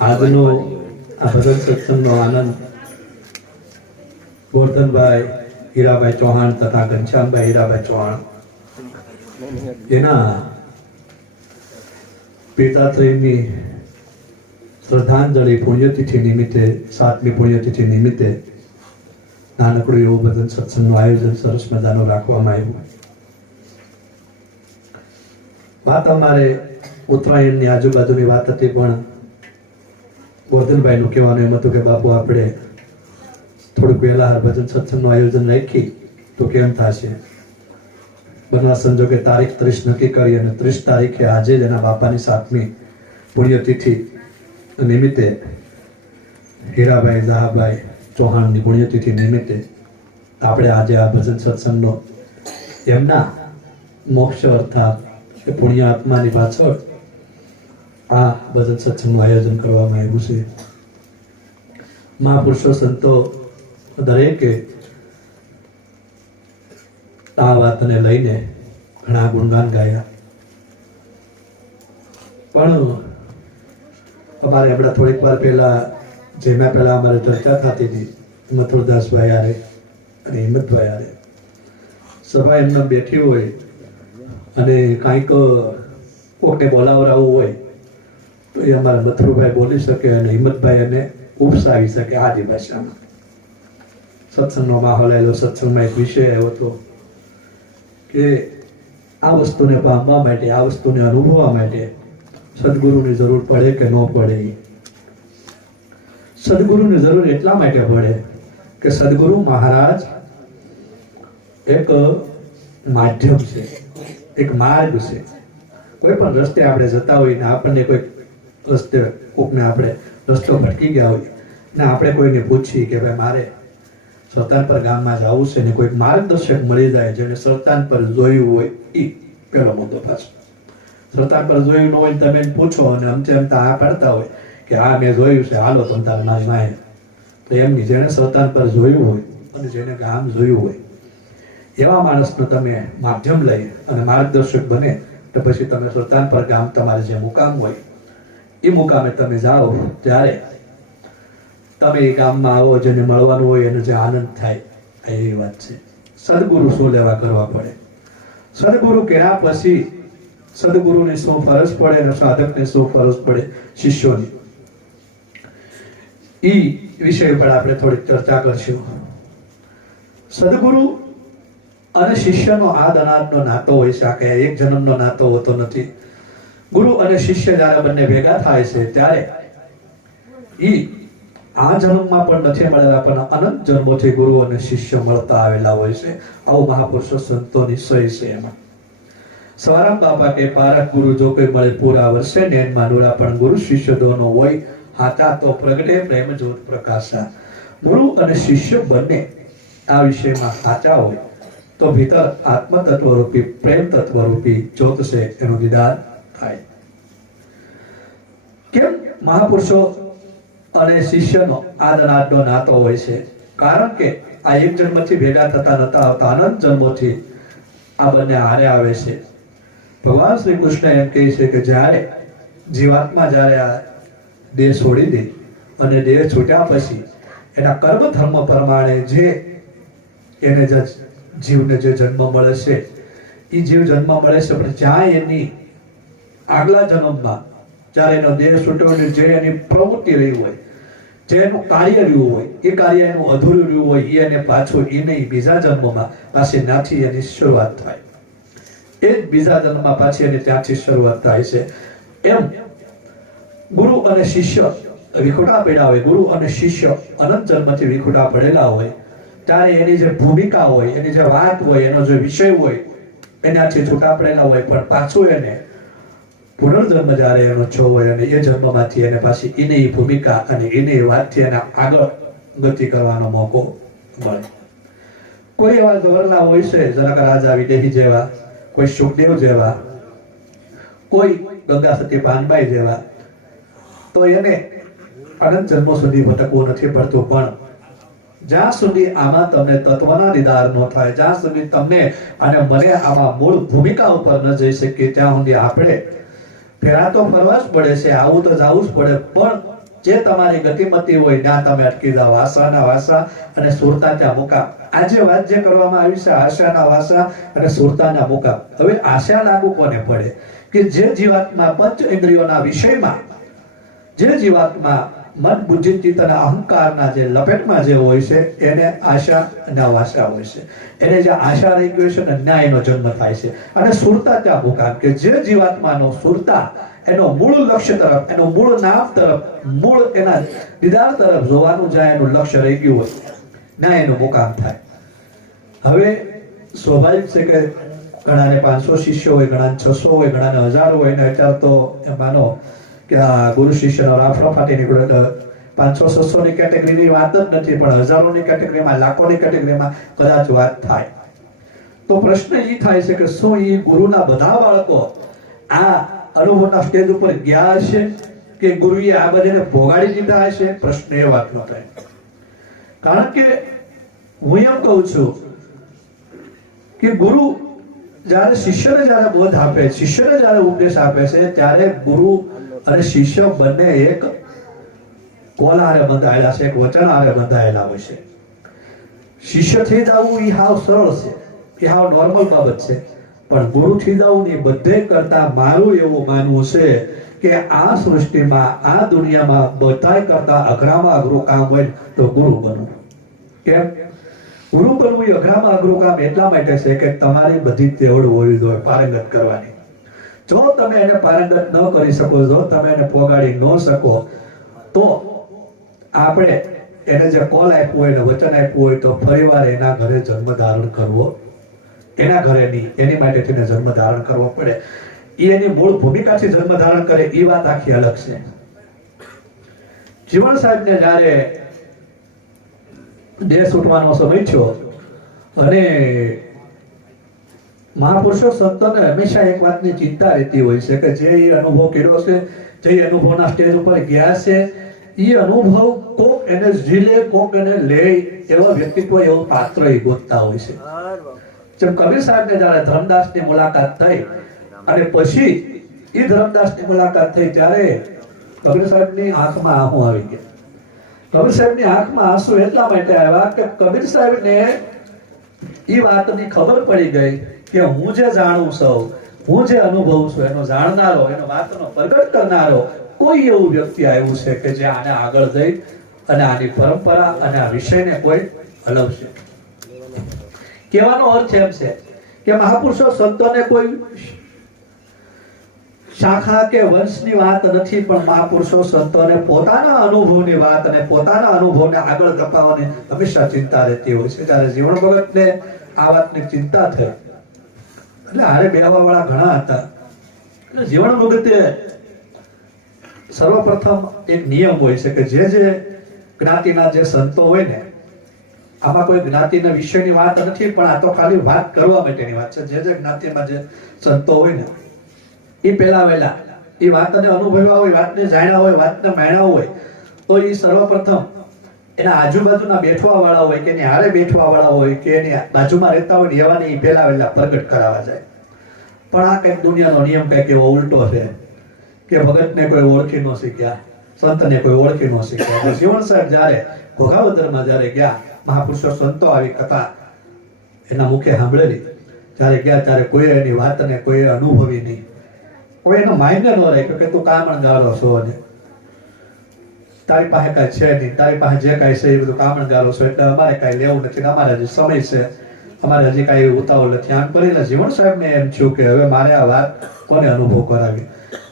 આજનો આ ભજન સત્સંગનો આનંદ ગોરધનભાઈ હીરાભાઈ ચૌહાણ તથા ઘનશ્યામભાઈ હીરાભાઈ ચૌહાણ એના પિતાશ્રીની શ્રદ્ધાંજલિ પુણ્યતિથિ નિમિત્તે 7મી પુણ્યતિથિ નિમિત્તે નાનકડું એવું ભજન સત્સંગનું આયોજન સરસ મજાનું રાખવામાં આવ્યું. વાત અમારે ઉત્તરાયણની આજુબાજુની વાત હતી, પણ ગોરધનભાઈનું કહેવાનું એમ હતું કે બાપુ આપણે થોડુંક વહેલા ભજન સત્સંગનું આયોજન રાખી તો કેમ થશે. બનવા સંજોગે તારીખ 30 નક્કી કરી અને 30 તારીખે આજે જ એના બાપાની 7મી પુણ્યતિથિ નિમિત્તે હીરાભાઈ જહાભાઈ ચૌહાણની પુણ્યતિથિ નિમિત્તે આપણે આજે આ ભજન સત્સંગનો એમના મોક્ષ અર્થાત પુણ્ય આત્માની પાછળ આ ભજન સત્સંગનું આયોજન કરવામાં આવ્યું છે. મહાપુરુષો સંતો દરેકે આ વાતને લઈને ઘણા ગુણગાન ગાયા, પણ અમારે હમણાં થોડીક વાર પહેલા જેના પહેલા અમારે ચર્ચા થતી હતી મથુરદાસભાઈ આરે અને હિંમતભાઈ આરે સભા એમને બેઠી હોય અને કાંઈક કોકને બોલાવરાવું હોય તો એ અમારા મથુરભાઈ બોલી શકે અને હિંમતભાઈ એને ઉપસાવી શકે આદિ ભાષામાં. સત્સંગનો માહોલ આવેલો, સત્સંગમાં એક વિષય આવ્યો હતો કે આ વસ્તુને પામવા માટે, આ વસ્તુને અનુભવવા માટે સદગુરુની જરૂર પડે કે ન પડે. સદગુરુની જરૂર એટલા માટે પડે કે સદગુરુ મહારાજ એક માધ્યમ છે, એક માર્ગ છે. કોઈ પણ રસ્તે આપણે જતા હોય ને આપણને કોઈ રસ્તે કોકને આપણે રસ્તો ભટકી ગયા હોય ને આપણે કોઈને પૂછીએ કે ભાઈ મારે સરતાનપર ગામમાં જવું છે ને કોઈ માર્ગદર્શક મળી જાય જેને સરતાનપર જોયું હોય, એ પેલો મુદ્દો પાછો. સરતાનપર જોયું ન હોય તમે પૂછો અને અમતે આ પાડતા હોય કે હા મેં જોયું છે, હાલો તમ તારે મારી માએ. તો એમની જેને સરતાનપર જોયું હોય અને જેને ગામ જોયું હોય એવા માણસનો તમે માધ્યમ લઈ અને માર્ગદર્શક બને તો પછી તમે સરતાનપર ગામ તમારે જે મુકામ હોય એ મુકામે તમે જાઓ ત્યારે તમે એ ગામમાં આવો, જેને મળવાનું હોય એને જે આનંદ થાય એવી વાત છે. સદગુરુ શું લેવા કરવા પડે, સદગુરુ કર્યા પછી સદગુરુની શું ફરજ પડે અને સાધકને શું ફરજ પડે શિષ્યોની, એ વિષય પર આપણે થોડીક ચર્ચા કરશું. સદગુરુ અને શિષ્યનો આદ અનાદનો નાતો હોય છે, આ કે એક જન્મનો નાતો હોતો નથી. ગુરુ અને શિષ્ય જ્યારે બંને ભેગા થાય છે ત્યારે એ આ જન્મમાં પણ નથી મળેલા, પણ અનંત જન્મોથી ગુરુ અને શિષ્ય મળતા આવેલા હોય છે. આવું મહાપુરુષો સંતોની સહી છે. એમાં સવારામ બાપા કે પારક ગુરુ જો કોઈ મળે પૂરા વર્ષે નૈનમાં નૂરા, પણ ગુરુ શિષ્ય દોનો હોય હાથા તો પ્રગટે પ્રેમ જ્યોત પ્રકાશા. ગુરુ અને શિષ્ય બંને આ વિષયમાં સાચા હોય તો ભીતર આત્મ તત્વ રૂપી પ્રેમ તત્વ રૂપી જ્યોત છે એનો દીદાર થાય. કેમ મહાપુરુષો અને શિષ્યનો આદનાદનો નાતો હોય છે? કારણ કે આ એક જન્મથી ભેગા થતા નતા આવતા, અનંત જન્મોથી આ બંને હારે આવે છે. ભગવાન શ્રી કૃષ્ણ એમ કહે છે કે જ્યારે જીવાત્મા જ્યારે આ દેહ છોડી દે અને દેહ છૂટ્યા પછી એના કર્મ ધર્મ પ્રમાણે જે એને જીવને જે જન્મ મળે છે એ જીવ જન્મ મળે છે, પણ જ્યાં એની આગલા જન્મમાં જ્યારે એનો દેહ છૂટ્યો હોય જે એની પ્રવૃત્તિ રહી હોય, જે એનું કાર્ય રહ્યું હોય, એ કાર્ય એનું અધૂરું રહ્યું હોય, એને પાછું એને બીજા જન્મમાં પાછી ત્યાંથી એની શરૂઆત થાય. એ જ બીજા જન્મમાં પાછી એની ત્યાંથી શરૂઆત થાય છે. એમ ગુરુ અને શિષ્ય વિખુટા પડ્યા હોય, ગુરુ અને શિષ્ય અનંત જન્મથી વિખુટા પડેલા હોય ત્યારે એની જે ભૂમિકા હોય, એની જે વાત હોય, એનો જે વિષય હોય એનાથી છૂટા પડેલા હોય, પણ પાછું એને પુનર્જન્મ જ્યારે એનો છો હોય અને એ જન્મમાંથી એને પાછી એની ભૂમિકા અને એની વાતથી એને આગળ ગતિ કરવાનો મોકો મળે. કોઈ એવા ગવર્નર હોય છે જનક રાજા વિદેહી જેવા, કોઈ સુખદેવ જેવા, કોઈ ગંગા સતી પાનબાઈ જેવા, તો એને અનંત જન્મો સુધી ભટકવું નથી પડતું. પણ જ્યાં સુધી આમાં તમને તત્વના દીદાર ન થાય, જ્યાં સુધી તમને અને મને આમાં મૂળ ભૂમિકા ઉપર ન જઈ શકીએ ત્યાં સુધી આપણે ફેરા તો ફરવા જ પડે છે, આવું તો જવું જ પડે, પણ જે તમારી ગતિમતી હોય ત્યાં તમે અટકી જાઓ. આશાના વાસા અને સુરતા ત્યાં મુકામ. આજે વાત જે કરવામાં આવી છે આશાના વાસા અને સુરતાના મુકામ. હવે આશા લાગુ કોને પડે કે જે જીવાત્મા પંચ ઇન્દ્રિયોના વિષયમાં, જે જીવાત્મા મન બુદ્ધિ ચિત્ત અને અહંકારના જે લપેટમાં જે હોય છે એને આશા અને વાસા હોય છે. એને જે આશા રહી ગયો છે ને ત્યાં એનો જન્મ થાય છે. અને સુરતા ત્યાં મુકામ કે જે જીવાત્માનો સુરતા એનો મૂળ લક્ષ્ય તરફ, એનો મૂળ નામ તરફ, મૂળ એના દીદાર તરફ જોવાનું જાય એનું લક્ષ્ય રહી ગયું હોય ના એનું મુકામ થાય. હવે સ્વાભાવિક છે કે ઘણાને 500 શિષ્યો હોય, ઘણાને 600 હોય, ઘણાને 1000 હોય. ને અત્યારે તો એમ માનો કે આ ગુરુ શિષ્યનો રાફડો ફાટી નીકળ્યો તો 500-600 ની કેટેગરીની વાત જ નથી, પણ હજારોની કેટેગરીમાં, લાખોની કેટેગરીમાં કદાચ વાત થાય. તો પ્રશ્ન એ થાય છે કે શું એ ગુરુના બધા બાળકો આ અનુભવના સ્ટેજ ઉપર ગયા હશે કે ગુરુએ આ બધાને ભોગાડી દીધા હશે? પ્રશ્ન એ વાતનો થાય. કારણ કે હું એમ કહું છું કે ગુરુ જ્યારે શિષ્યને જ્યારે બોધ આપે, શિષ્યને જ્યારે ઉપદેશ આપે છે ત્યારે ગુરુ અને શિષ્ય બંને એક કોલ હારે બંધાયેલા છે, એક વચન હારે બંધાયેલા હોય છે. શિષ્ય થઈ જવું એ હાવ સરળ છે, એ હાવ નોર્મલ બાબત છે. પણ ગુરુ થઈ જવું એ બધે કરતા મારું એવું માનવું છે કે આ સૃષ્ટિમાં, આ દુનિયામાં બધાય કરતા અઘરામાં અઘરું કામ હોય તો ગુરુ બનવું. કેમ? ગુરુ બનવું એ અઘરામાં અઘરું કામ એટલા માટે છે કે તમારી બધી તેવડ હોવી જોઈએ પારંગત કરવાની. જો તમે એને પારંગત ન કરી શકો, જો તમે એને પોગાડી ન શકો, તો આપણે એને જે કોલ આપ્યો હોય ને વચન આપ્યું હોય તો ફરીવાર એના ઘરે જન્મ ધારણ કરવો, એના ઘરે નહીં, એની માટે તેને જન્મ ધારણ કરવો પડે. એ એની મૂળ ભૂમિકાથી જન્મ ધારણ કરે એ વાત આખી અલગ છે. જીવણ સાહેબને જ્યારે દેહ છૂટવાનો સમય થયો અને મહાપુરુષો સંતોને હંમેશા એક વાતની ચિંતા રહેતી હોય છે કે જે અનુભવ કર્યો છે, જે અનુભવના સ્ટેજ ઉપર ગયા છે, એ અનુભવ કોક એને ઝીલે, કોક એને લે, એવા વ્યક્તિત્વ, એવો પાત્ર એ ગોતતા હોય છે. જેમ કબીર સાહેબને જ્યારે ધર્મદાસની મુલાકાત થઈ અને પછી એ ધર્મદાસની મુલાકાત થઈ ત્યારે કબીર સાહેબની આંખમાં આંસુ આવી ગયા. કબીર સાહેબની આંખમાં આંસુ એટલા માટે આવ્યા કે કબીર સાહેબને એ વાતની ખબર પડી ગઈ કે હું જે જાણું છું, હું જે અનુભવું છું, એનો જાણનારો, એનો વાતનો પ્રગટ કરનારો કોઈ એવું વ્યક્તિ આવ્યું છે કે જે આને આગળ જઈ અને આની પરંપરા અને આ વિષયને કોઈ હલવશે. કહેવાનો અર્થ એમ છે કે મહાપુરુષો સંતોને કોઈ શાખા કે વંશની વાત નથી, પણ મહાપુરુષો સંતોને પોતાના અનુભવની વાત અને પોતાના અનુભવને આગળ ધપાવવાની હંમેશા ચિંતા રહેતી હોય છે. જ્યારે જીવણ ભગતને આ વાતની ચિંતા થઈ એટલે હારે બેહવા વાળા ઘણા હતા. જીવણ ભગતે સર્વપ્રથમ એક નિયમ હોય છે કે જે જ્ઞાતિના જે સંતો હોય ને, આમાં કોઈ જ્ઞાતિના વિષયની વાત નથી, પણ આ તો ખાલી વાત કરવા માટેની વાત છે. જે જ્ઞાતિમાં જે સંતો હોય ને એ પેલા વહેલા એ વાતને અનુભવ્યા હોય, વાતને જાણ્યા હોય, વાતને માણ્યા હોય, તો એ સર્વપ્રથમ એના આજુબાજુના બેઠવા વાળા હોય કે એની હારે બેઠવા વાળા હોય કે એની બાજુમાં રહેતા હોય ને એવાને એ પેલા વહેલા પ્રગટ કરાવવા જાય. પણ આ કંઈક દુનિયાનો નિયમ કંઈક એવો ઉલટો છે કે ભગતને કોઈ ઓળખી ન શીખ્યા, સંતને કોઈ ઓળખી ન શીખ્યા. જીવણ સાહેબ જ્યારે ઘોઘાવદરમાં જ્યારે ગયા, મહાપુરુષો સંતો આવી કથા એના મુખે સાંભળેલી, જ્યારે ગયા ત્યારે કોઈ એની વાતને કોઈ અનુભવી નહીં, કોઈ એનો માન્ય ન રાખ્યો કે તું કામણ ગાળો છો ને તારી પાસે કાંઈ છે નહીં, તારી પાસે જે કાંઈ છે એ બધું કામણ ગાળો છો, એટલે અમારે કાંઈ લેવું નથી, અમારે હજી સમય છે, અમારે હજી કાંઈ ઉતાવળ નથી. આમ કરીને જીવણ સાહેબને એમ થયું કે હવે મારે આ વાત કોને અનુભવ કરાવી.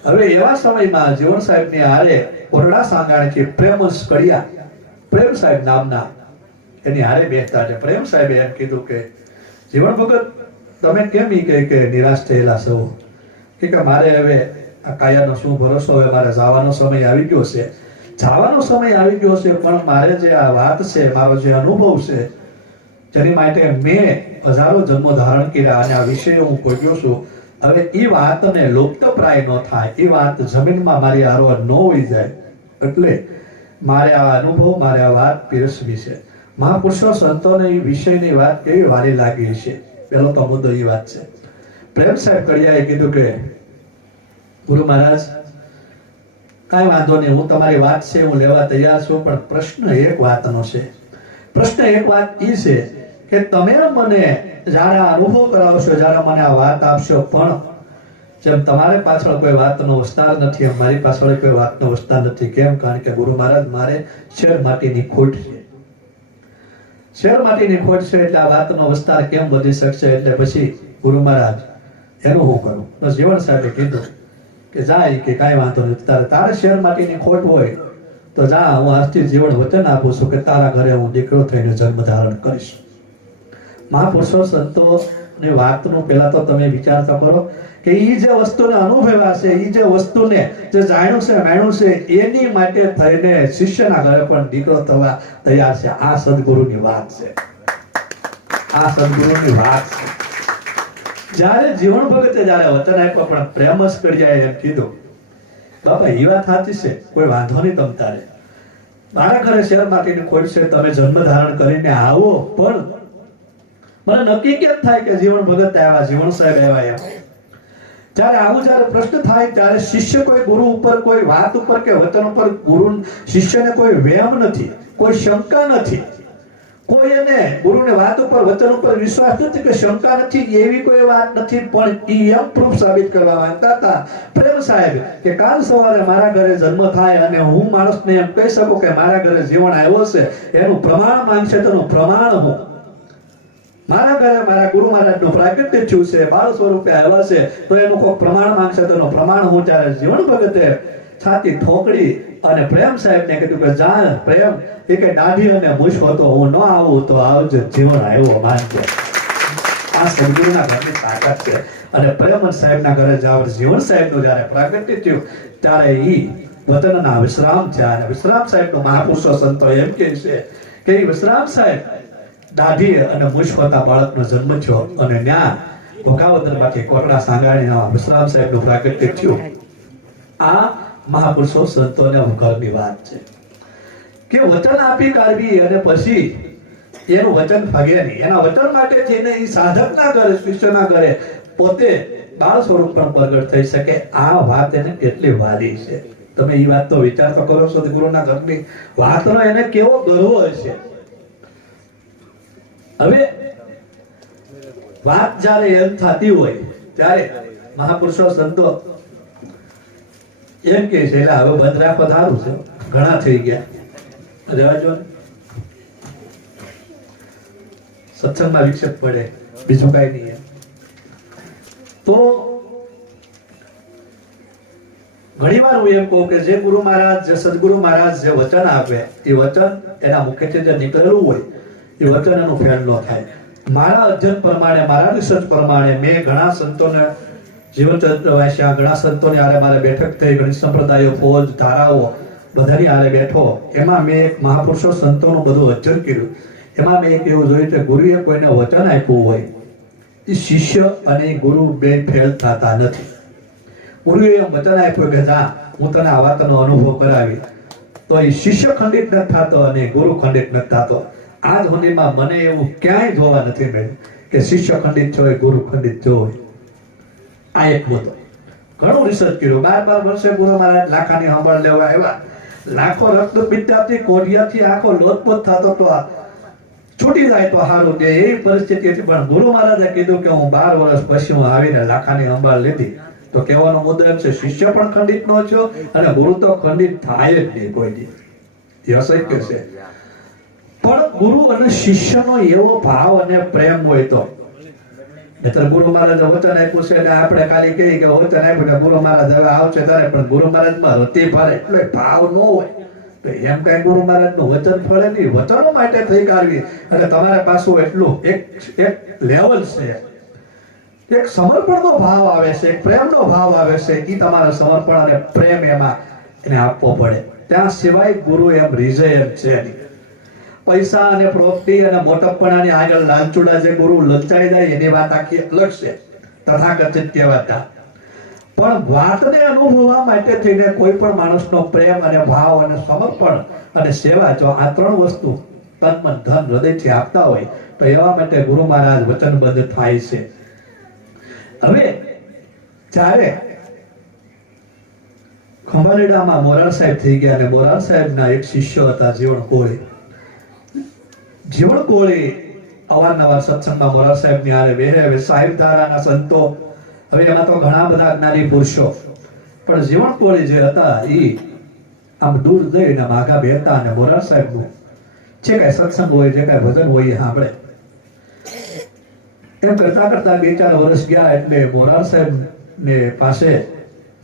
હવે એવા સમયમાં જીવણ સાહેબની હારે કોરડા સાંગાણીથી પ્રેમસ કડિયા, પ્રેમ સાહેબ નામના એની હારે બેસતા છે. પ્રેમ સાહેબે એમ કીધું કે જીવણ ભગત તમે કેમ ઈ કે નિરાશ થયેલા છો? કે મારે હવે આ કાયાનો શું ભરોસો, હવે મારે જવાનો સમય આવી ગયો છે, જવાનો સમય આવી ગયો છે, પણ મારે જે આ વાત છે, મારો જે અનુભવ છે, જેની માટે મેં હજારો જન્મો ધારણ કર્યા અને આ વિષય હું ભોગ્યો છું, હવે એ વાતને લુપ્તપ્રાય ન થાય, એ વાત જમીનમાં મારી હારવા ન હોઈ જાય, એટલે મારે આ અનુભવ, મારે આ વાત પીરસવી છે. મહાપુરુષો સંતોને એ વિષયની વાત કેવી વારી લાગી છે, પેલો તો મુદ્દો એ વાત છે. પ્રેમ સાહેબ કડિયાએ કીધું કે ગુરુ મહારાજ કાંઈ વાંધો નહીં, હું તમારી વાત છે હું લેવા તૈયાર છું, પણ પ્રશ્ન એક વાતનો છે. પ્રશ્ન એક વાત એ છે કે તમે મને જ્યારે અનુભવ કરાવશો, જ્યારે મને આ વાત આપશો, પણ જેમ તમારે પાછળ કોઈ વાતનો વિસ્તાર નથી, એમ મારી પાછળ કોઈ વાતનો વિસ્તાર નથી. કેમ? કારણ કે ગુરુ મહારાજ મારે શેર માટીની ખોટ છે. શેર માટીની ખોટ છે એટલે આ વાતનો વિસ્તાર કેમ વધી શકશે? એટલે પછી ગુરુ મહારાજ એનું હું કરું? બસ જીવણ સાહેબે કીધું કે જાય કે કાંઈ વાંધો નથી, તારે શેર માટીની ખોટ હોય તો જા, હું આજથી જીવન વચન આપું છું કે તારા ઘરે હું દીકરો થઈને જન્મ ધારણ કરીશ. મહાપુરુષો સંતોની વાતનું પહેલા તો તમે વિચાર તો કરો કે એ જે વસ્તુને અનુભવ્યા છે, એ જે વસ્તુને જે જાણ્યું છે માણ્યું છે, એની માટે થઈને શિષ્યના ઘરે પણ દીકરો થવા તૈયાર છે. આ સદગુરુની વાત છે, આ સદગુરુની વાત છે. જ્યારે જીવન ભગતે જ્યારે વચન આપ્યો પણ પ્રેમ જ કરી જાય એમ કીધું, બાપા એ વાત સાચી છે, કોઈ વાંધો નહીં, તમ તારે મારા ઘરે શેર માટીની ખોટ છે, તમે જન્મ ધારણ કરીને આવો, પણ મને નક્કી કેમ થાય કે જીવન ભગત આવ્યા, જીવન સાહેબ આવ્યા? એમ જ્યારે આવું જ્યારે પ્રશ્ન થાય ત્યારે શિષ્ય કોઈ ગુરુ ઉપર, કોઈ વાત ઉપર કે વચન ઉપર ગુરુ શિષ્યને કોઈ વેમ નથી, કોઈ શંકા નથી, કોઈ એને ગુરુની વાત ઉપર વચન ઉપર વિશ્વાસ નથી કે શંકા નથી, એવી કોઈ વાત નથી. પણ એમ પ્રૂફ સાબિત કરવા માંગતા હતા પ્રેમ સાહેબ કે કાલ સવારે મારા ઘરે જન્મ થાય અને હું માણસને એમ કહી શકું કે મારા ઘરે જીવન આવ્યો છે, એનું પ્રમાણ માંગશે. તેનું પ્રમાણ હું મારા ઘરે મારા ગુરુ મહારાજનું પ્રાગટ્ય થયું છે, બાળ સ્વરૂપે આવ્યા છે, તો એનું કોઈ પ્રમાણ માંગશે. તેનું પ્રમાણ હું ત્યારે જીવન ભગતે છાતી ઠોકડી અને પ્રેમ સાહેબને કીધું કે જા પ્રેમ, એ કે દાઢી અને મૂછ હતો, હું ન આવું તો આવજે, જીવન આવ્યો માનજે. આ સદગુરુના ઘરની તાકાત છે. અને પ્રેમ સાહેબના ઘરે જાવ, જીવન સાહેબનું જ્યારે પ્રાગટ્ય થયું ત્યારે ઈ વતનના વિશ્રામ થયા. અને વિશ્રામ સાહેબનો મહાપુરુષો સંતો એમ કહે છે કે ઈ વિશ્રામ સાહેબ દાઢી અને મૂછ હોતા બાળકનો જન્મ થયો અને ત્યાં ઘોઘાવદરમાંથી કોટડા સાંગાણીના વિશ્રામ સાહેબનું પ્રાગટ્ય થયું. આ મહાપુરુષો સંતોને ઘરની વાત છે કે વચન આપી કાઢવી અને પછી એનું વચન ભાગે નહીં. એના વચન માટે થઈને એ સાધકના ઘરે, શિષ્યના ઘરે પોતે બાળ સ્વરૂપ પણ પ્રગટ થઈ શકે. આ વાત એને કેટલી વાલી છે, તમે એ વાત તો વિચાર તો કરો છો. ગુરુના ઘરની વાતનો એને કેવો ગર્વ હશે. હવે વાત જ્યારે એમ થતી હોય ત્યારે મહાપુરુષો સંતો એમ કે છે હવે બંધ રાખો, સારું છે, ઘણા થઈ ગયા, રહેવાજો, સત્સંગમાં વિક્ષેપ પડે, બીજું કઈ નહીં. તો ઘણી વાર હું એમ કહું કે જે ગુરુ મહારાજ, જે સદગુરુ મહારાજ જે વચન આપે, એ વચન એના મુખેથી જે નીકળેલું હોય એ વચન એનું ફેલ ન થાય. મારા અધ્યયન પ્રમાણે, મારા રિસર્ચ પ્રમાણે મેં ઘણા સંતોને જીવન ચરિત્ર વાંચ્યા, ઘણા સંતોની આરે મારે બેઠક થઈ, ઘણી સંપ્રદાયો, ફોજ, ધારાઓ બધાની આરે બેઠો. એમાં મેં એક મહાપુરુષો સંતોનું બધું અધ્યયન કર્યું. એમાં મેં એક એવું જોયું કે ગુરુએ કોઈને વચન આપ્યું હોય, એ શિષ્ય અને ગુરુ બે ફેલ થતા નથી. ગુરુએ એમ વચન આપ્યું કે જા હું તને આ વાતનો અનુભવ કરાવી, તો એ શિષ્ય ખંડિત નથી થતો અને ગુરુ ખંડિત નથી થતો. આજ સુધીમાં મને એવું ક્યાંય જોવા નથી મળ્યું કે શિષ્ય ખંડિત થયો હોય, ગુરુ ખંડિત થયો હોય. આ એક મુદ્દો. ઘણું રિસર્ચ કર્યું, 12 વર્ષે ગુરુ મહારાજ લાખાની સંભાળ લેવા આવ્યા, લાખો રક્તપિત્તાથી કોઢિયાથી આખો લોથપોથ થતો તો છૂટી જાય તો સારું કે એવી પરિસ્થિતિ હતી. પણ ગુરુ મહારાજે કીધું કે હું 12 વર્ષ પછી હું આવીને લાખાની સંભાળ લીધી. તો કહેવાનો મુદ્દો એમ છે, શિષ્ય પણ ખંડિત નો થયો અને ગુરુ તો ખંડિત થાય જ નહીં કોઈ દી, એ અશક્ય છે. પણ ગુરુ અને શિષ્યનો એવો ભાવ અને પ્રેમ હોય તો, નહીતર ગુરુ મહારાજ વચન આપ્યું છે એટલે આપણે ખાલી કહીએ કે વચન આપ્યું ને ગુરુ મહારાજ હવે આવશે ત્યારે, પણ ગુરુ મહારાજમાં રતી ફરે એટલે ભાવ ન હોય તો એમ કઈ ગુરુ મહારાજનું વચન ફળે નહીં. વચનો માટે થઈ કાઢવી અને તમારે પાછું એટલું એક લેવલ છે, એક સમર્પણનો ભાવ આવે છે, એક પ્રેમનો ભાવ આવે છે, એ તમારા સમર્પણ અને પ્રેમ એમાં એને આપવો પડે. ત્યાં સિવાય ગુરુ એમ રીઝે એમ છે નહીં. પૈસા અને પ્રોપર્ટી અને મોટપણાની આગળ લાલચુડા જે ગુરુ લલચાઈ જાય એની વાત આખી અલગ છે, તથાકથિત કહેવાતા. પણ વાતને અનુભવવા માટે થઈને કોઈ પણ માણસનો પ્રેમ અને ભાવ અને સમર્પણ અને સેવા, જો આ ત્રણ વસ્તુ તન મન ધન હૃદયથી આપતા હોય તો એવા માટે ગુરુ મહારાજ વચનબદ્ધ થાય છે. હવે જ્યારે ખંભાળીડામાં મોરાર સાહેબ થઈ ગયા અને મોરાર સાહેબના એક શિષ્ય હતા જીવણ કોળી. જીવણ કોળી અવારનવાર સત્સંગમાં મોરાર સાહેબની હારે બેહે. હવે સાહેબ ધારાના સંતો, હવે એમાં તો ઘણા બધા જ્ઞાની પુરુષો, પણ જીવણ કોળી જે હતા એ આમ દૂર જઈને માઘા બેહતા અને મોરાર સાહેબનું જે કાંઈ સત્સંગ હોય, જે કાંઈ ભજન હોય એ સાંભળે. એમ કરતા કરતા 2-4 વર્ષ ગયા એટલે મોરાર સાહેબ ને પાસે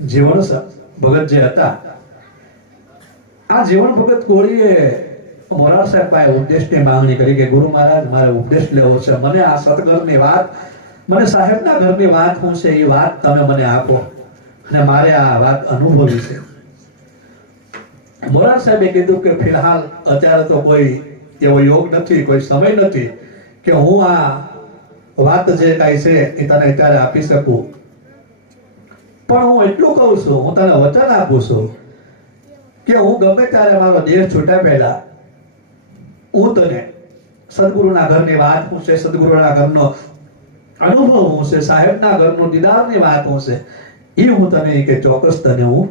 જીવણ ભગત જે હતા, આ જીવણ ભગત કોળીએ મોરાર સાહેબ પાસે ઉપદેશની માંગણી કરી કે ગુરુ મહારાજ મારે ઉપદેશ લેવો છે, મને આ સતગરની વાત, મને સાહેબના ઘરની વાત શું છે એ વાત તમે મને આપો અને મારે આ વાત અનુભવી છે. મોરાર સાહેબે કીધું કે ફિલહાલ અત્યારે તો કોઈ એવો યોગ નથી, કોઈ સમય નથી કે હું આ વાત જે કાંઈ છે એ તને અત્યારે આપી શકું, પણ હું એટલું કહું છું, હું તને વચન આપું છું કે હું ગમે ત્યારે મારો દેહ છૂટા પહેલા હું તને સદગુરુના ઘરની વાત શું છે, સદગુરુના ઘરનો અનુભવ શું છે, સાહેબના ઘરનો દીદારની વાત શું છે, એ હું તને કે ચોક્કસ તને હું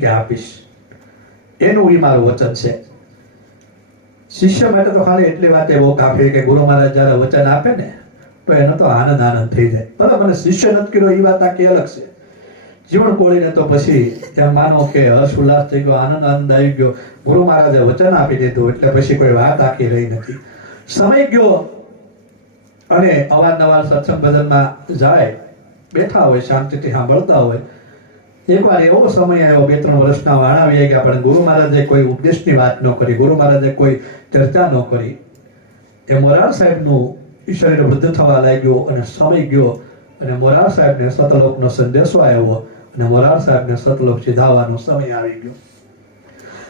કે આપીશ. એનું એ મારું વચન છે. શિષ્ય માટે તો ખાલી એટલી વાત બહુ કાફી કે ગુરુ મહારાજ જયારે વચન આપે ને તો એનો તો આનંદ થઈ જાય. બરાબર, મને શિષ્ય નથી કર્યો એ વાત આખી અલગ છે. જીવણ કોળીને તો પછી એમ માનો કે હર્ષ ઉલ્લાસ થઈ ગયો, આનંદ આવી ગયો, ગુરુ મહારાજે વચન આપી દીધું એટલે પછી કોઈ વાત આખી રહી નથી. સમય ગયો અને અવારનવાર સત્સંગ ભજનમાં જાય, બેઠા હોય, શાંતિથી સાંભળતા હોય. એકવાર એવો સમય આવ્યો, 2-3 વર્ષના વાણા આવી ગયા, પણ ગુરુ મહારાજે કોઈ ઉપદેશની વાત ન કરી, ગુરુ મહારાજે કોઈ ચર્ચા ન કરી. એ મોરાર સાહેબનું શરીર વૃદ્ધ થવા લાગ્યો અને સમય ગયો અને મોરાર સાહેબને સતલોકનો સંદેશો આવ્યો અને મોરાર સાહેબને સતલોક સીધાવાનો સમય આવી ગયો.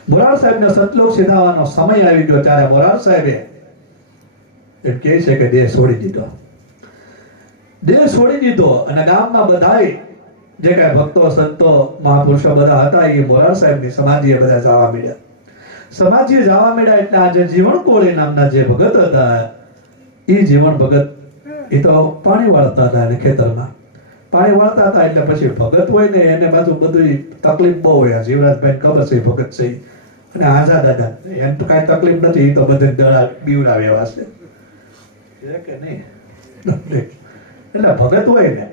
મોરાર સાહેબને સતલોક સીધાવાનો સમય આવી ગયો ત્યારે મોરાર સાહેબે એમ કહે છે કે દેહ છોડી દીધો. દેહ છોડી દીધો અને ગામમાં બધાય જે કાંઈ ભક્તો, સંતો, મહાપુરુષો બધા હતા એ મોરાર સાહેબની સમાધિએ બધા જવા મળ્યા. સમાધિએ જવા મળ્યા એટલે આ જે જીવણ કોળી નામના જે ભગત હતા એ જીવણ ભગત એ તો પાણી વાળતા હતા અને ખેતરમાં પાણી વાળતા હતા એટલે પછી ભગત હોય ને એને બાજુ બધું તકલીફ બહુ હોય. જીવરાજભાઈ ખબર છે ભગત છે અને આઝાદ દાદા એમ તો કાંઈ તકલીફ નથી, એ તો બધે દળા બીવડાવે એવા છે કે નહીં. એટલે ભગત હોય ને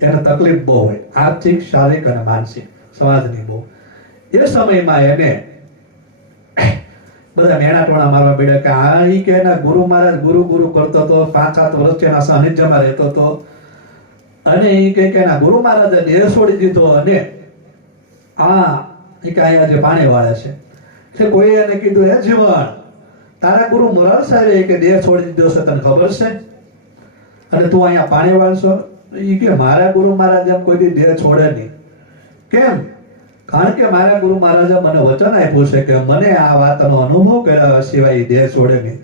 એને તકલીફ બહુ હોય, આર્થિક, શારીરિક અને માનસિક, સમાજની બહુ. એ સમયમાં એને બધા મેણા ટોણા મારવા પડ્યા કે આ ઈ કે એના ગુરુ મહારાજ ગુરુ કરતો હતો, 5-7 વર્ષથી એના સાનિધ્યમાં રહેતો હતો અને ઈ કે એના ગુરુ મહારાજે દેહ છોડી દીધો અને આ ઈ કે અહીંયા જે પાણી વાળે છે કે કોઈ એને કીધું હે જીવણ તારા ગુરુ મોરાર સાહેબે કે દેહ છોડી દીધો છે તને ખબર છે અને તું અહીંયા પાણી વાળશો? ઈ કે મારા ગુરુ મહારાજ એમ કોઈ દી દેહ છોડે નહીં. કેમ? કારણ કે મારા ગુરુ મહારાજે મને વચન આપ્યું છે કે મને આ વાતનો અનુભવ કર્યા સિવાય દેહ છોડે નહીં.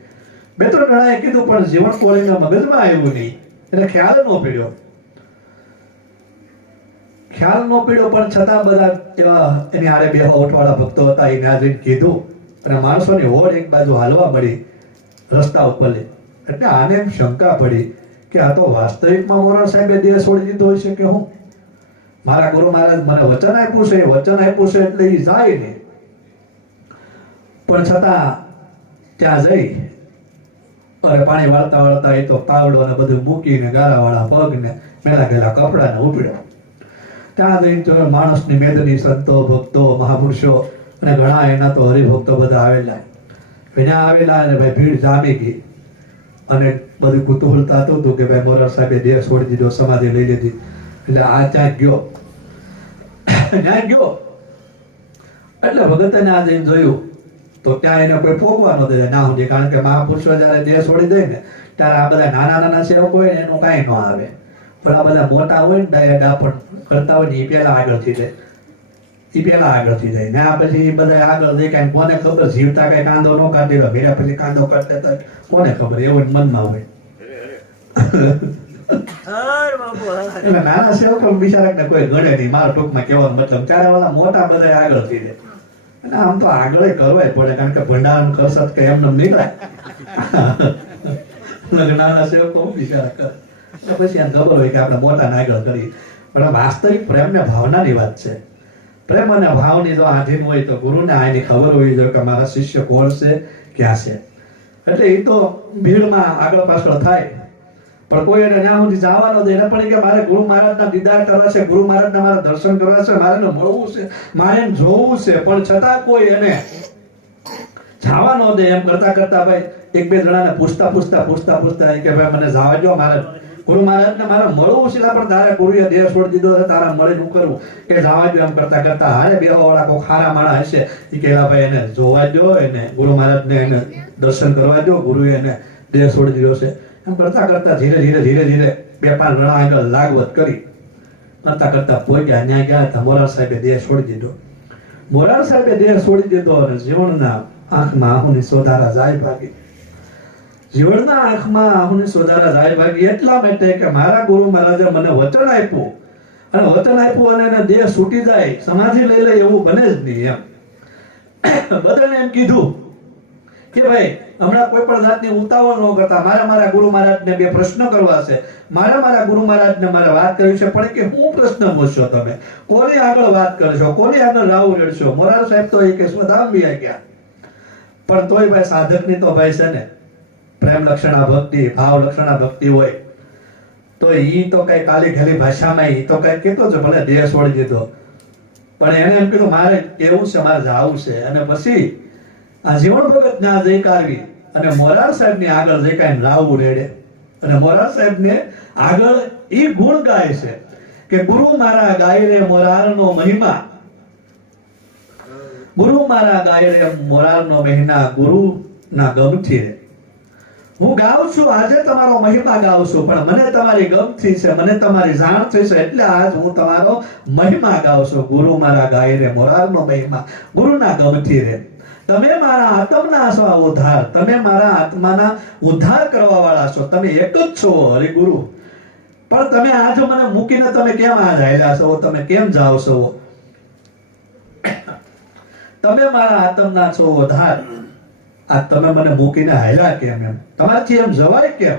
2-3 જણાએ કીધું પણ જીવણ કોળીના મગજમાં આવ્યું નહીં, એટલે ખ્યાલ ન પડ્યો. પણ છતાં બધા એવા એની આરે બેહવા ઉઠવાળા ભક્તો હતા, એને આજે કીધું અને માણસોની હોડ એક બાજુ હાલવા મળી રસ્તા ઉપરથી. એટલે આને એમ શંકા પડી કે આ તો વાસ્તવિકમાં મોરાર સાહેબે દેહ છોડી દીધો હોય છે કે હું? મારા ગુરુ મહારાજ મને વચન આપ્યું છે, વચન આપ્યું છે એટલે એ જાય ને. પણ છતાં ત્યાં જઈ અરે પાણી વાળતા વાળતા એ તો પાવડો ને બધું મૂકીને ગારાવાળા પગને મેલા ગયેલા કપડાને ઉપડ્યો. ત્યાં જઈને તો માણસની મેદની સંતો, ભક્તો, મહાપુરુષો અને ઘણા એના તો હરિભક્તો બધા આવેલા. ત્યાં આવેલા અને ભાઈ ભીડ જામી ગઈ અને બધું કુતૂહલતા હતું કે ભાઈ મોરાર સાહેબે દેહ છોડી દીધો, સમાધિ લઈ લીધી. એટલે આ ત્યાં ગયો એટલે ભગતે આ જઈને જોયું તો ત્યાં એને કોઈ પોગવા ન દે ના સુધી, કારણ કે મહાપુરુષો જયારે દેહ છોડી દે ને ત્યારે આ બધા નાના નાના સેવકો હોય ને એનું કાંઈ ન આવે, પણ આ બધા મોટા હોય ને ડાયા પણ કરતા હોય ને એ પેલા આગળથી જાય ને આ પછી બધા આગળ દેખાય. કોને ખબર જીવતા કઈ કાંદો ન કાઢી દો, મેરા પછી કાંદો કાઢ દેતા કોને ખબર, એવું મનમાં હોય. એટલે નાના સેવકો બિચારા ને કોઈ ગણે નહીં, મારા ટૂંકમાં કહેવાનો મતલબ. ત્યારે વાળા મોટા બધા આગળ થઈ જાય અને આમ તો આગળ કરવાય પડે, કારણ કે ભંડાર ખર્ચત કે એમને નીકળાય. નાના સેવકો બિચારા કરે પછી આને ખબર હોય કે આપણે મોટા આગળ કરીએ. પણ વાસ્તવિક પ્રેમ ને ભાવનાની વાત છે. પ્રેમ અને ભાવની જો આધીન હોય તો ગુરુને આની ખબર હોવી જોઈએ કે મારા શિષ્ય કોણ છે, ક્યાં છે. એટલે એ તો ભીડમાં આગળ પાછળ થાય, પણ કોઈ એને ત્યાં સુધી જવાનો દે. એને પણ કે મારે ગુરુ મહારાજના દીદાર કરવા છે, ગુરુ મહારાજના મારા દર્શન કરવા છે, મારે એને મળવું છે, મારે એને જોવું છે, પણ છતાં કોઈ એને જવા ન દે. એમ કરતા કરતા ભાઈ એક બે જણાને પૂછતા કે ભાઈ મને જવા દો, મારે ગુરુ મહારાજને મારે મળવું છે, પણ તારે ગુરુએ દેહ છોડી દીધો છે, તારા મળે શું કરવું, કે જવા દો. એમ કરતા કરતા હારે બેહવા વાળા કોઈ ખારા માણસ હશે, એ કહેલા ભાઈ એને જોવા દો, એને ગુરુ મહારાજને એને દર્શન કરવા દો, ગુરુએ એને દેહ છોડી દીધો છે. એમ કરતા કરતા ધીરે ધીરે બે પાંચ જણા આગળ લાગવત કરી કરતા કરતા પહોંચ્યા. ત્યાં ગયા હતા, મોરાર સાહેબે દેહ છોડી દીધો. મોરાર સાહેબે દેહ છોડી દીધો અને જીવનના આંખમાં આહુની સોધારા જાય ભાગી. જીવનના આંખમાં આહુની સોધારા જાય ભાગી એટલા માટે કે મારા ગુરુ મહારાજે મને વચન આપ્યું, અને વચન આપ્યું અને એને દેહ છૂટી જાય, સમાધિ લઈ લે એવું બને જ નહીં. એમ બધાને એમ કીધું કે ભાઈ હમણાં કોઈ પણ જાતની ઉતાવળ ન કરતા, મારા ગુરુ મહારાજને બે પ્રશ્ન કરવા છે, મારા ગુરુ મહારાજને મારે વાત કરવી છે, પણ કે હું પ્રશ્ન પૂછશો, તમે કોની આગળ વાત કરશો, કોની આગળ રાવ રેડશો. મોરાર સાહેબ તો એ કે સ્વધામ બી ગયા, પણ તોય ભાઈ સાધકની તો ભાઈ છે ને પ્રેમ લક્ષણા ભક્તિ, ભાવ લક્ષણા ભક્તિ હોય તો ઈ તો કઈ કાલી ખાલી ભાષામાં ઈ તો કઈ કેતો છે, ભલે દેહ છોડી દીધો, પણ એને એમ કીધું મારે કેવું છે, મારે જાવું છે. અને પછી આ જીવન ભગત ના જઈ કાઢવી અને મોરાર સાહેબ ની આગળ જઈ કાંઈ રાવવું રેડે, અને મોરાર સાહેબ ને આગળ ઈ ગુણ ગાય છે કે ગુરુ મારા ગાય રે મોરારનો મહિમા, ગુરુ મારા ગાય રે મોરારનો મહિના, ગુરુ ના ગમથી રે હું ગાઉં છું, આજે તમારો મહિમા ગાઉં છું, પણ મને તમારી ગમથી છે, મને તમારી જાણથી છે, એટલે આજ હું તમારો મહિમા ગાઉં છું. ગુરુ મારા ગાય રે મોરારનો મહિમા, ગુરુના ગમથી રે. તમે મારા આત્મના છો ઉદ્ધાર, તમે મારા આત્માના ઉદ્ધાર કરવા વાળા છો, તમે એક જ છો હરિગુરુ. પણ તમે આજ મને મૂકીને તમે કેમ આજ આયલા છો, તમે કેમ જાઓ છો? તમે મારા આત્મના છો ઉદ્ધાર, આ તમે મને મૂકીને હાલ્યા કેમ? એમ તમારાથી એમ જવાય કેમ?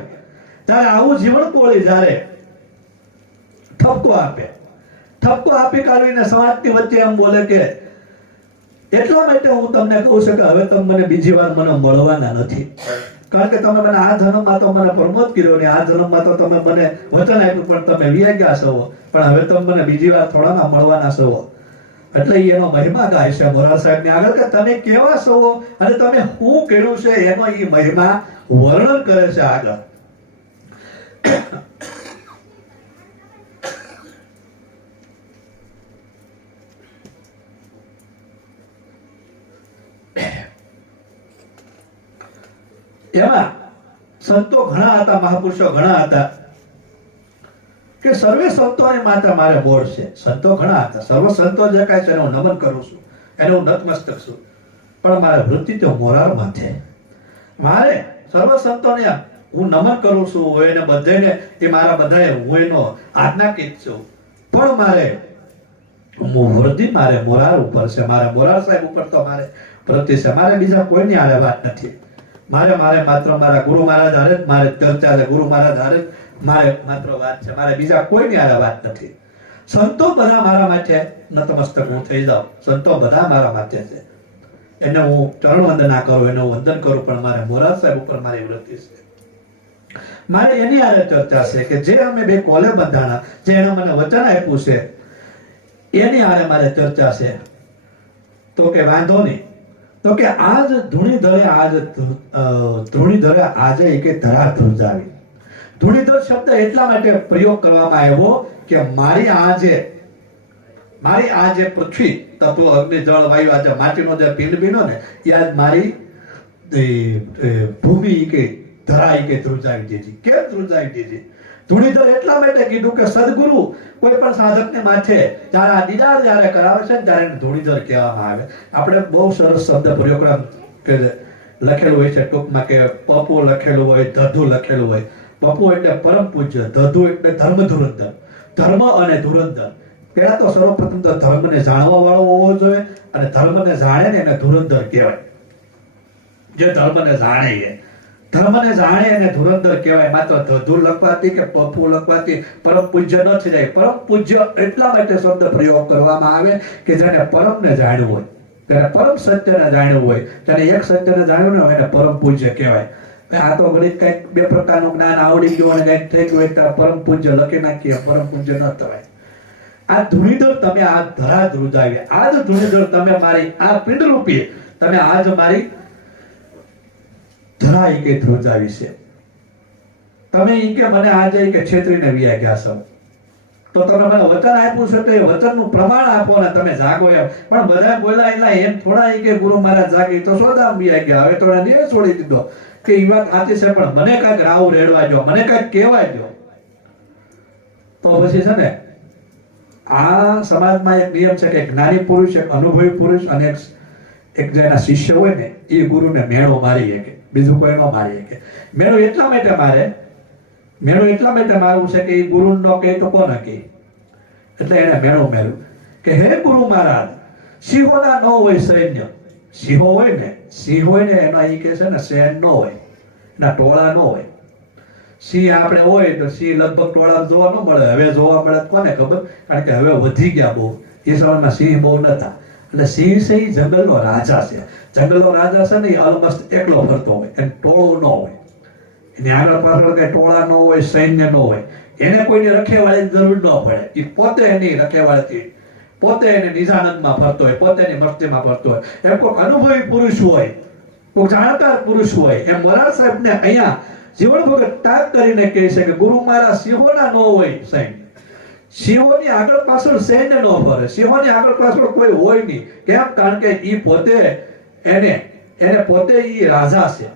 ત્યારે આવું જીવન કોળી જ્યારે ઠપકો આપી કાઢીને સમાજની વચ્ચે એમ બોલે કે એટલા માટે હું તમને કહું છું કે હવે તમે મને બીજી વાર મને મળવાના નથી, કારણ કે તમે મને આ જન્મમાં તો મને પ્રમોદ કર્યો ને આ જન્મમાં તો તમે મને વચન આપ્યું, પણ તમે વ્યા ગયા છો, પણ હવે તમે મને બીજી વાર થોડા ના મળવાના છો. એટલે એનો મહિમા ગાય છે મોરાર સાહેબ ની આગળ કે તમે કેવા છો અને તમે શું કર્યું છે, એનો એ મહિમા વર્ણન કરે છે આગળ. એમાં સંતો ઘણા હતા, મહાપુરુષો ઘણા હતા કે સર્વે સંતોની માતા મારે બોર છે. સંતો ઘણા હતા, સર્વ સંતો જે કાંઈ છે એને હું નમન કરું છું, એને હું નતમસ્તક છું, પણ મારે વૃત્તિ તો મોરાર માથે. મારે સર્વ સંતોને હું નમન કરું છું, એને બધાને એ મારા બધાએ હું એનો આજ્ઞાકીત છું, પણ મારે વૃત્તિ મારે મોરાર ઉપર છે, મારે મોરાર સાહેબ ઉપર તો મારે વૃત્તિ છે. મારે બીજા કોઈની આરે વાત નથી. મારે માત્ર મારા ગુરુ મહારાજ હારે જ મારે ચર્ચા છે, ગુરુ મહારાજ હારે જ મારે માત્ર વાત છે, મારે બીજા કોઈની આરે વાત નથી. સંતો બધા મારા માટે નતમસ્તક હું થઈ જાઉં, સંતો બધા મારા માટે છે, એને હું ચરણ વંદના કરું, એને હું વંદન કરું, પણ મારે મોરાર સાહેબ ઉપર મારી વૃત્તિ છે. મારે એની આરે ચર્ચા છે કે જે અમે બે કોલે બંધાણા, જે એને મને વચન આપ્યું છે, એની આરે મારે ચર્ચા છે. તો કે વાંધો નહીં, તો કે આજ ધૂણીધરે આજે કે ધરા ધ્રુજાવી. ધૂણીધર શબ્દ એટલા માટે પ્રયોગ કરવામાં આવ્યો કે મારી આ જે પૃથ્વી તત્વ અગ્નિ જળ વાયુ આજે માટીનો જે પિંડ બીનો ને એ આજ મારી ભૂમિ કે ધરા કે ધ્રુજાવી દીધી. કેમ ધ્રુજાવી દીધી? ધૂણીધર એટલા માટે કીધું કે સદગુરુ કોઈ પણ સાધકને માથે જ્યારે આ દીદાર જ્યારે કરાવે છે ત્યારે એને ધૂણીધર કહેવામાં આવે. આપણે બહુ સરસ શબ્દ પ્રયોગ કે લખેલું હોય છે ટૂંકમાં કે પપુ લખેલું હોય, ધધુ લખેલું હોય. પપુ એટલે પરમ પૂજ્ય, ધધુ એટલે ધર્મ ધુરંધર. ધર્મ અને ધુરંધર, પેલા તો સર્વપ્રથમ તો ધર્મને જાણવા વાળો હોવો જોઈએ, અને ધર્મને જાણે ને એને ધુરંધર કહેવાય. જે ધર્મને જાણે ધર્મને જાણે એને ધુરંધર કહેવાય. માત્ર ધધુ લખવાથી કે પફુ લખવાથી પરમ પૂજ્ય ન થઈ જાય. પરમ પૂજ્ય એટલા માટે શબ્દ પ્રયોગ કરવામાં આવે કે જેને પરમને જાણ્યું હોય, જેને પરમ સત્યને જાણ્યું હોય, જેને એક સત્યને જાણ્યું ન હોય એને પરમ પૂજ્ય કહેવાય. આ તો ઘડી કઈક બે પ્રકારનું જ્ઞાન આવડી ગયું અને કઈક થઈ ગયું એટલે પરમ પૂજ્ય લખી નાખીએ, પરમ પૂજ્ય ન થવાય. આ ધૂણીધર તમે આ ધરા ધ્રુજાવી, આ જ ધૂણીધર તમે મારી આ પિંડ રૂપી તમે આજ મારી ધરા કે ધ્રુજાવી છે. તમે ઈ કે મને આજે કે છેતરીને વિયા ગયા છો, તો તમે મને વચન આપ્યું છે તો એ વચનનું પ્રમાણ આપો ને તમે જાગો એમ. પણ બધા બોલ્યા એટલે એમ થોડા કે ગુરુ મહારાજ જાગી તો સોદામ વિયા ગયા, હવે તો એને છોડી દીધો કે એ વાત સાચી છે, પણ મને કાંઈક રાવ રેડવા દો, મને કાંઈક કહેવા દો. તો પછી છે ને આ સમાજમાં એક નિયમ છે કે જ્ઞાની પુરુષ, એક અનુભવી પુરુષ અને એક જેના શિષ્ય હોય ને એ ગુરુને મેળો મારી શકે, બીજું કોઈ ન મારી શકે. મેળો એટલા માટે મારે, મેળો એટલા માટે મારવું છે કે એ ગુરુ નો કહે તો કોને કહે, એટલે એને મેળો મેળ્યું કે હે ગુરુ મહારાજ, સિંહોના ન હોય સૈન્ય. સિંહો હોય ને, સિંહ હોય ને એનો એ કે છે ને સૈન્ય ન હોય, એના ટોળા ન હોય. સિંહ આપણે હોય તો સિંહ લગભગ ટોળા જોવા ન મળે. હવે જોવા મળે કોને ખબર, કારણ કે હવે વધી ગયા બહુ. એ સમયમાં સિંહ બહુ નતા. એટલે સિંહ છે એ જંગલનો રાજા છે. જંગલનો રાજા છે ને એ ઓલમોસ્ટ એકલો ફરતો હોય, એને ટોળું ન હોય, એની આગળ પાછળ કઈ ટોળા ન હોય, સૈન્ય ન હોય. એને કોઈની રખેવાળી જરૂર ન પડે. એ પોતે એની રખેવાળીથી પોતે એને નિજાનંદમાં ફરતો હોય, પોતે એની મસ્તીમાં ફરતો હોય. એમ કોઈ અનુભવી પુરુષ હોય, કોઈ જાણકાર પુરુષ હોય. એમ મોરાર સાહેબ ને અહીંયા જીવન ભગત તાક કરીને કહે છે કે ગુરુ મારા સિંહોના ન હોય સૈન્ય. સિંહોની આગળ પાછળ સૈન્ય ન ફરે, સિંહોની આગળ પાછળ કોઈ હોય નહીં. કેમ? કારણ કે ઈ પોતે એને પોતે ઈ રાજા છે.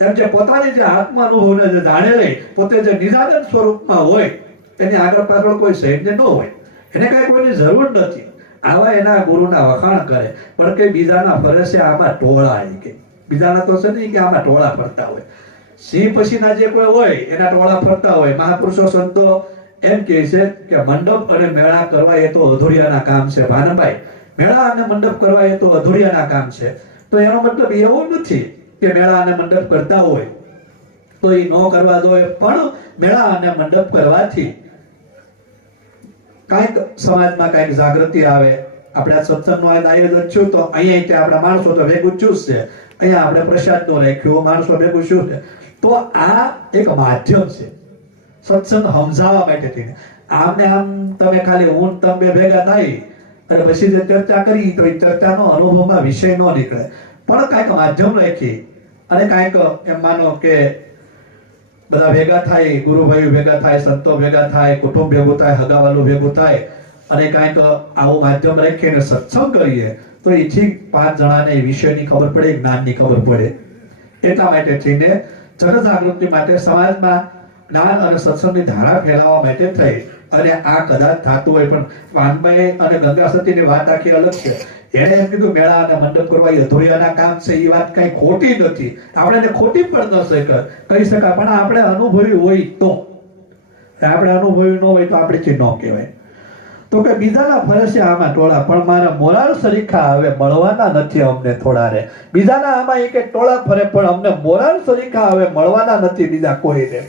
એમ જે પોતાની જે આત્મા અનુભવને જે જાણે લે, પોતે જે નિજાનંદ સ્વરૂપમાં હોય, એની આગળ પાછળ કોઈ સૈન્ય ન હોય, એને કઈ કોઈની જરૂર નથી. આવા એના ગુરુના વખાણ કરે. પણ કે બીજાના ફરે છે આમાં ટોળા, કે બીજાના તો છે નહીં કે આમાં ટોળા ફરતા હોય. સિંહ પછીના જે કોઈ હોય એના ટોળા ફરતા હોય. મહાપુરુષો સંતો એમ કહે છે કે મંડપ અને મેળા કરવા એ તો અધૂરિયાના કામ છે. ભાનભાઈ, મેળા અને મંડપ કરવા એ તો અધૂરિયાના કામ છે. તો એનો મતલબ એવો નથી કે મેળા અને મંડપ કરતા હોય તો એ ન કરવા જોઈએ, પણ મેળા અને મંડપ કરવાથી કાંઈક સમાજમાં કાંઈક જાગૃતિ આવે. આપણે આ સત્સંગનું આયોજન છું તો અહીંયા આપણા માણસો તો ભેગું ચૂસ છે, અહીંયા આપણે પ્રસાદનું રાખ્યું, માણસો ભેગું શું છે. તો આ એક માધ્યમ છે સત્સંગ સમજાવવા માટે થઈને. આમને આમ તમે ખાલી હું તમે ભેગા થાય અને પછી જે ચર્ચા કરી તો એ ચર્ચાનો અનુભવમાં વિષય ન નીકળે. પણ કાંઈક માધ્યમ રાખી અને કાંઈક એમ માનો કે બધા ભેગા થાય, ગુરુભાઈ ભેગા થાય, સંતો ભેગા થાય, કુટુંબ ભેગું થાય, હગાવાલું ભેગું થાય અને કાંઈક આવું માધ્યમ રાખીને સત્સંગ કરીએ તો એથી 5 જણાને વિષયની ખબર પડે, જ્ઞાનની ખબર પડે. એટલા માટે થઈને જનજાગૃતિ માટે સમાજમાં જ્ઞાન અને સત્સંગની ધારા ફેલાવવા માટે થઈ. અને આ કદાચ થતું હોય, પણ વાનભાઈ અને ગંગા સતીની વાત આખી અલગ છે. એને એમ કીધું મેળા અને મંડપ કરવા એ અધૂરિયાના કામ છે. એ વાત કઈ ખોટી નથી, આપણે એને ખોટી પણ ન કહી શકાય. પણ આપણે અનુભવી હોય તો, આપણે અનુભવી ન હોય તો આપણેથી ન કહેવાય. તો કે બીજાના ફરે છે આમાં ટોળા, પણ મારા મોરાર સરીખા હવે મળવાના નથી અમને થોડા રે. બીજાના આમાં એક ટોળા ફરે, પણ અમને મોરાર સરીખા હવે મળવાના નથી બીજા કોઈને.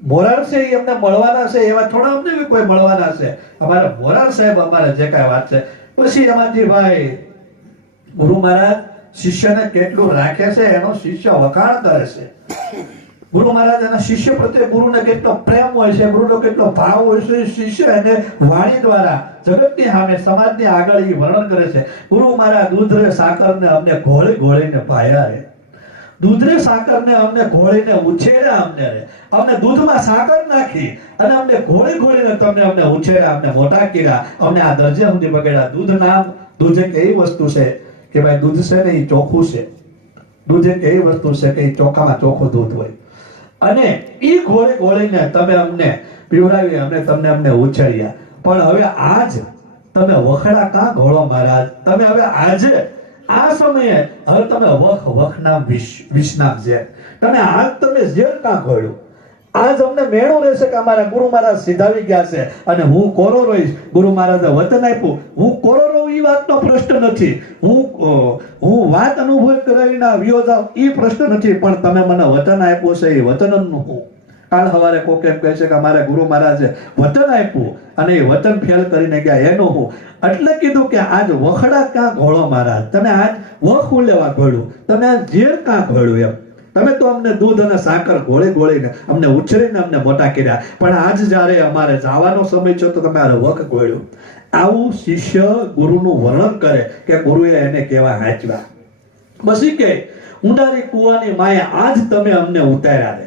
મોરાર છે એ અમને મળવાના છે, એવા થોડા અમને કોઈ મળવાના છે. અમારે મોરાર સાહેબ અમારે જે કાંઈ વાત છે. પછી એમાંથી ભાઈ ગુરુ મહારાજ શિષ્યને કેટલું રાખે છે એનો શિષ્ય વખાણ કરે છે. ગુરુ મહારાજ એના શિષ્ય પ્રત્યે ગુરુને કેટલો પ્રેમ હોય છે, ગુરુનો કેટલો ભાવ હોય છે. શિષ્ય એને વાણી દ્વારા જગતની સામે સમાજની આગળ એ વર્ણન કરે છે. ગુરુ મહારાજ દૂધ રે સાકર ને અમને ઘોળી ઘોળીને પાયા રે, દૂધ રે સાકર ને અમને ઘોળીને ઉછેર્યા, અમને દૂધમાં સાકર નાખી અને અમને ઘોળી ઘોળીને તમને અમને ઉછેર્યા, અમને મોટા કર્યા, અમને આ દરજે સુધી બગાડ્યા. દૂધ એક એવી વસ્તુ છે કે ભાઈ દૂધ છે ને એ ચોખ્ખું છે. દૂધ એક એવી વસ્તુ છે કે એ ચોખામાં ચોખ્ખું દૂધ હોય. અને એ ઘોળી ઘોળીને તમે અમને પીવડાવી, તમને ઉછેર્યા. પણ હવે આજ તમે વખડા કાં ઘોળો મહારાજ? તમે હવે આજે આ સમયે હવે તમે વખ નામ વિષ નામ ઝેર, તમે આજ તમે ઝેર કાં ઘોળ્યું? આજ અમને મેળો રહેશે કે અમારા ગુરુ મહારાજ સિધાવી ગયા છે અને હું કોરો રહીશ. ગુરુ મહારાજે વચન આપ્યું, હું કોરો રહું એ વાતનો પ્રશ્ન નથી, હું વાત અનુભવ કરીને વ્યો જાઉં એ પ્રશ્ન નથી, પણ તમે મને વચન આપ્યું છે એ વચનનું હું. કાલ સવારે કોક એમ કહે છે કે અમારે ગુરુ મહારાજે વચન આપ્યું અને એ વચન ફેલ કરીને ગયા એનું હું. એટલે કીધું કે આજ વખડા ક્યાં ઘોળો મહારાજ, તમે આજ વખ લેવા ઘોળ્યું, તમે આજ ઝેર ક્યાં ઘોળ્યું એમ. તમે તો અમને દૂધ અને સાકર ગોળીને અમને ઉછરીને અમને મોટા કર્યા, પણ આજ જ્યારે અમારે જવાનો સમય છે તો તમે વખ ગોળ્યું. આવું શિષ્ય ગુરુનું વર્ણન કરે કે ગુરુએ એને કેવા હાંચવા. પછી કે ઊંડારી કુવાની માયા આજ તમે અમને ઉતાર્યા રે.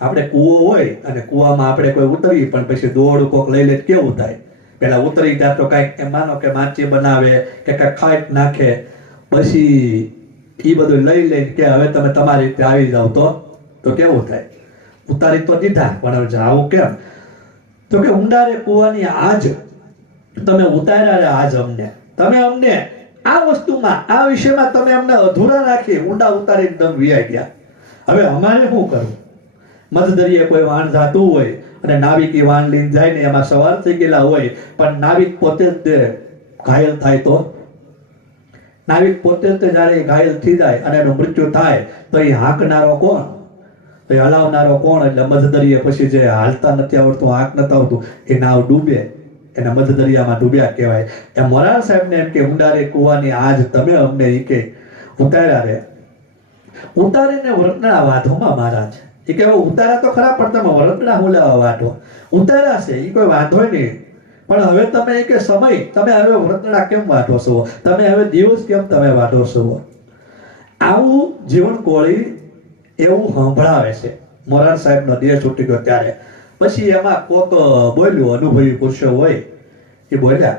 આપણે કૂવો હોય અને કૂવામાં આપણે કોઈ ઉતરીએ પણ પછી દોડ કોક લઈ લે કેવું થાય. પેલા ઉતરી ત્યાં તો કાંઈક એમ માનો કે માછી બનાવે કે કાંઈક ખાઈ નાખે, પછી એ બધું લઈ લઈને કે હવે તમે તમારી રીતે આવી જાવ તો કેવું થાય. ઉતારી તો દીધા પણ હવે જાવું કેમ? તો કે ઊંડારે કુવાની આજ તમે ઉતાર્યા રે આજ અમને, તમે અમને આ વસ્તુમાં આ વિષયમાં તમે અમને અધૂરા રાખી ઊંડા ઉતારીને તમે વિયા ગયા. હવે અમારે શું કરવું? મધદરિયે કોઈ વાણ જાતું હોય અને નાવિક વાણ લઈને જાય ને એમાં સવાર થઈ ગયેલા હોય, પણ નાવિક પોતે જ ઘાયલ થાય તો નાવિક પોતે જ જ્યારે ઘાયલ થઈ જાય અને એનું મૃત્યુ થાય તો એ હાંકનારો કોણ, તો એ હલાવનારો કોણ? એટલે મધદરિયે પછી જે હાલતા નથી આવડતું, હાંક નથી આવતું, એ નાવ ડૂબે, એને મધદરિયામાં ડૂબ્યા કહેવાય. એ મોરાર સાહેબને એમ કે ઊંડારે કુવાની આજ તમે અમને એ કે ઉતાર્યા રે. ઉતારીને વરતના વાઢોમાં મહારાજ એ કે ઉતારા તો ખરા, પણ તમે વરતના હું લેવા વાઢો? ઉતાર્યા છે એ કોઈ વાંધો નહીં, પણ હવે તમે એ કે સમય તમે હવે વરતના કેમ વાઢો છો, તમે હવે દિવસ કેમ તમે વાઢો છો? આવું જીવન કોળી એવું સંભળાવે છે. મોરાર સાહેબનો દેહ છૂટી ગયો ત્યારે પછી એમાં કોક બોલ્યું, અનુભવી પુરુષો હોય એ બોલ્યા